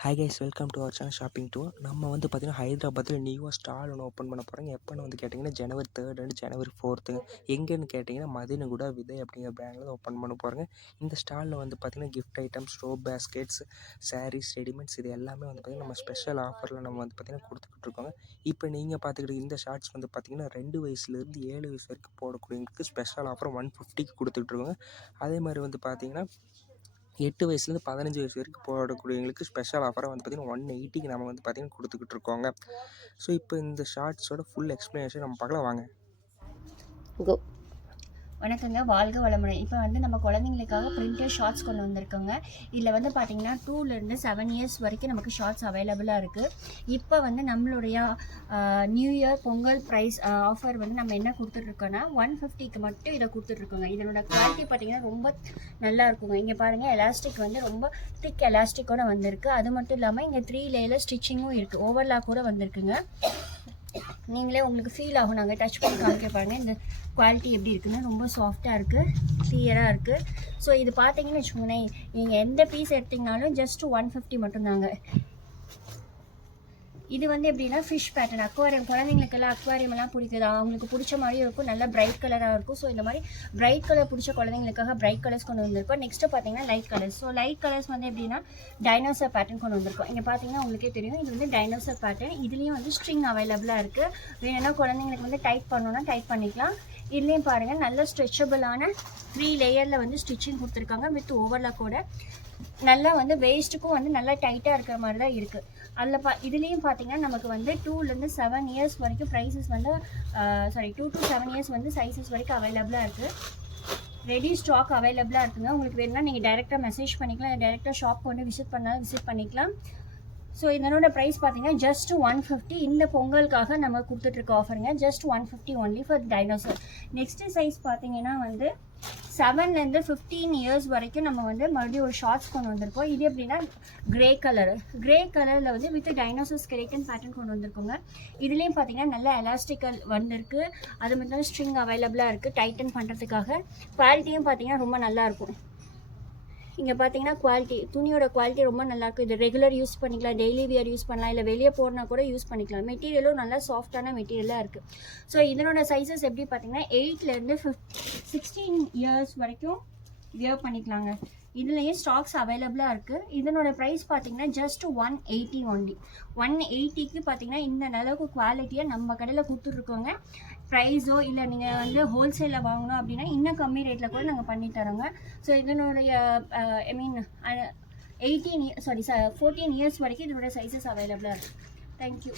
Hi guys, welcome to our channel shopping tour. நம்ம வந்து பார்த்திங்கன்னா ஹைதராபாத்தில் நியூவாக ஸ்டால் ஒன்று ஓப்பன் பண்ண போகிறோங்க. எப்போன்னு வந்து கேட்டிங்கன்னா January 3rd and January 4th. எங்கேன்னு கேட்டிங்கன்னா மதினகுடா விதை அப்படிங்கிற பிராண்டில் ஓப்பன் பண்ண போகிறோங்க. இந்த ஸ்டாலில் வந்து பார்த்திங்கன்னா gift items, rope baskets, saris, readymades இது எல்லாமே வந்து பார்த்திங்கன்னா நம்ம ஸ்பெஷல் ஆஃபரில் நம்ம வந்து பார்த்திங்கன்னா கொடுத்துக்கிட்டு இருக்கோங்க. இப்போ நீங்கள் பார்த்துக்கிட்டு இந்த ஷார்ட்ஸ் வந்து பார்த்திங்கன்னா 2 வயசுலேருந்து 7 வயசு வரைக்கும் போடக்கூடியவங்களுக்கு ஸ்பெஷல் ஆஃபர் 150க்கு கொடுத்துட்ருக்கோங்க. அதே மாதிரி வந்து பார்த்திங்கன்னா 8 வயசுலேருந்து 15 வயசு வரைக்கும் போடக்கூடியவங்களுக்கு ஸ்பெஷல் ஆஃபராக வந்து பார்த்திங்கன்னா 180க்கு நம்ம வந்து பார்த்திங்கன்னா கொடுத்துக்கிட்டு இருக்கோங்க. ஸோ இப்போ இந்த ஷார்ட்ஸோட ஃபுல் எக்ஸ்ப்ளனேஷன் நம்ம பார்க்கலாம் வாங்க. கோ வணக்கங்க, வாழ்க வளமுடன். இப்போ வந்து நம்ம குழந்தைங்களுக்காக பிரிண்டட் ஷார்ட்ஸ் கொண்டு வந்திருக்கோங்க. இதில் வந்து பார்த்தீங்கன்னா 2லேருந்து 7 இயர்ஸ் வரைக்கும் நமக்கு ஷார்ட்ஸ் அவைலபிளாக இருக்குது. இப்போ வந்து நம்மளுடைய new year Pongal price offer வந்து நம்ம என்ன கொடுத்துட்ருக்கோன்னா 150க்கு மட்டும் இதை கொடுத்துட்ருக்கோங்க. இதனோட குவாலிட்டி பார்த்தீங்கன்னா ரொம்ப நல்லா இருக்குங்க. இங்கே பாருங்கள், எலாஸ்டிக் வந்து ரொம்ப திக் எலாஸ்டிக்கோட வந்திருக்கு. அது மட்டும் இல்லாமல் இங்கே 3 லேயர் ஸ்டிச்சிங்கும் இருக்குது, ஓவர்லாக் கூட வந்திருக்குங்க. நீங்களே உங்களுக்கு ஃபீல் ஆகும். நாங்கள் டச் பண்ணி காமிக்க பாருங்கள் இந்த குவாலிட்டி எப்படி இருக்குன்னு. ரொம்ப சாஃப்டாக இருக்குது, கிளியராக இருக்குது. ஸோ இது பார்த்தீங்கன்னு வச்சுக்கோங்களேன், நீங்கள் எந்த பீஸ் எடுத்திங்கனாலும் ஜஸ்ட் 150 மட்டும்தாங்க. இது வந்து எப்படின்னா ஃபிஷ் பேட்டர்ன், அக்வாரியம். குழந்தைங்களுக்கெல்லாம் அக்வாரியம் எல்லாம் பிடிக்குது, அவங்களுக்கு பிடிச்ச மாதிரியும் இருக்கும், நல்லா பிரைட் கலராக இருக்கும். ஸோ இந்த மாதிரி பிரைட் கலர் பிடிச்ச குழந்தைங்களுக்காக பிரைட் கலர்ஸ் கொண்டு வந்திருக்கோம். நெக்ஸ்ட்டு பார்த்தீங்கன்னா light colours. So light colours வந்து எப்படின்னா டைனோசர் பேட்டர்ன் கொண்டு வந்திருக்கோம். இங்கே பார்த்தீங்கன்னா உங்களுக்கே தெரியும், இது வந்து டைனோசர் பேட்டர்ன். இதுலேயும் வந்து ஸ்ட்ரிங் அவைலபிளாக இருக்குது. வேணும்னா குழந்தைங்களுக்கு வந்து டைட் பண்ணணுன்னா டைட் பண்ணிக்கலாம். இதுலேயும் பாருங்கள், நல்ல ஸ்ட்ரெச்சபிளான 3 லேயரில் வந்து ஸ்டிச்சிங் கொடுத்துருக்காங்க வித் ஓவர்லாக்கோட. நல்லா வந்து வேஸ்ட்டுக்கும் வந்து நல்லா டைட்டாக இருக்கிற மாதிரி தான் இருக்குது. அதில் இதுலேயும் பார்த்தீங்கன்னா நமக்கு வந்து 2லேருந்து 7 இயர்ஸ் வரைக்கும் ப்ரைஸஸ் வந்து 2 to 7 இயர்ஸ் வந்து சைஸஸ் வரைக்கும் அவைலபிளாக இருக்குது. ரெடி ஸ்டாக் அவைலபிளாக இருக்குங்க. உங்களுக்கு வேணும்னா நீங்கள் டைரெக்டாக மெசேஜ் பண்ணிக்கலாம், இல்லை டைரெக்டாக ஷாப் வந்து விசிட் பண்ணாலும் விசிட் பண்ணிக்கலாம். ஸோ இதனோட ப்ரைஸ் பார்த்தீங்கன்னா ஜஸ்ட் 150. இந்த பொங்கலுக்காக நம்ம கொடுத்துட்ருக்க ஆஃபருங்க. Just 150 only for dinosaur. Next size பார்த்தீங்கன்னா வந்து 7லேருந்து 15 இயர்ஸ் வரைக்கும் நம்ம வந்து மறுபடியும் ஒரு ஷார்ட்ஸ் கொண்டு வந்திருக்கோம். இது எப்படின்னா கிரே கலரில் வந்து வித் டைனோசர் ஸ்கெலிட்டன் பேட்டர்ன் கொண்டு வந்திருக்கோங்க. இதுலேயும் பார்த்தீங்கன்னா நல்ல எலாஸ்டிக்கல் வந்திருக்கு. அது மட்டும் ஸ்ட்ரிங் அவைலபிளாக இருக்குது டைட்டன் பண்ணுறதுக்காக. குவாலிட்டியும் பார்த்தீங்கன்னா ரொம்ப நல்லாயிருக்கும். இங்கே பார்த்தீங்கன்னா குவாலிட்டி, துணியோட குவாலிட்டி ரொம்ப நல்லாயிருக்கும். இது ரெகுலர் யூஸ் பண்ணிக்கலாம், டெய்லி வியர் யூஸ் பண்ணலாம், இல்லை வெளியே போனா கூட யூஸ் பண்ணிக்கலாம். மெட்டீரியலும் நல்லா சாஃப்டான மெட்டீரியலாக இருக்குது. ஸோ இதனோட சைஸஸ் எப்படி பார்த்தீங்கன்னா 8லேருந்து 16 இயர்ஸ் வரைக்கும் வியர் பண்ணிக்கலாங்க. இதுலேயே ஸ்டாக்ஸ் அவைலபிளாக இருக்குது. இதனோட ப்ரைஸ் பார்த்தீங்கன்னா ஜஸ்ட் 180 ஒன்லி. 180க்கு பார்த்தீங்கன்னா இந்த அளவுக்கு குவாலிட்டியை நம்ம கடையில் கொடுத்துட்ருக்கோங்க. ப்ரைஸோ இல்லை நீங்கள் வந்து ஹோல்சேலில் வாங்கணும் அப்படின்னா இன்னும் கம்மி ரேட்டில் கூட நாங்கள் பண்ணித்தரோங்க. ஸோ இதனுடைய 14 இயர்ஸ் வரைக்கும் இதனோட சைஸஸ் அவைலபிளாக இருக்குது. தேங்க்யூ.